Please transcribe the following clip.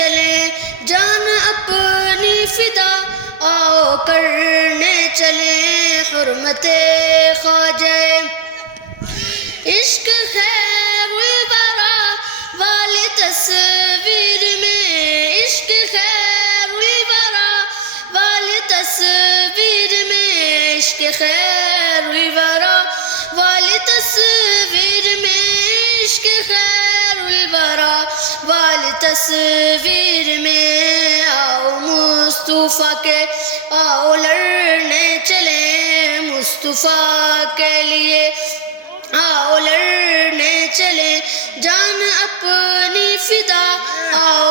چلیں جان اپنی فدا آؤ کرنے چلیں حرمت خواجہ عشق خیر الورا والی تصویر میں عشق خیر الورا والی تصویر میں عشق خیر الورا والی تصویر میں عشق خیر الورا والی تصویر میں آؤ مصطفیٰ کے آؤ لڑنے چلیں مصطفیٰ کے لیے آؤ لڑنے چلیں جان اپنی فدا آؤ